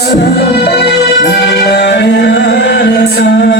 sun, my sun.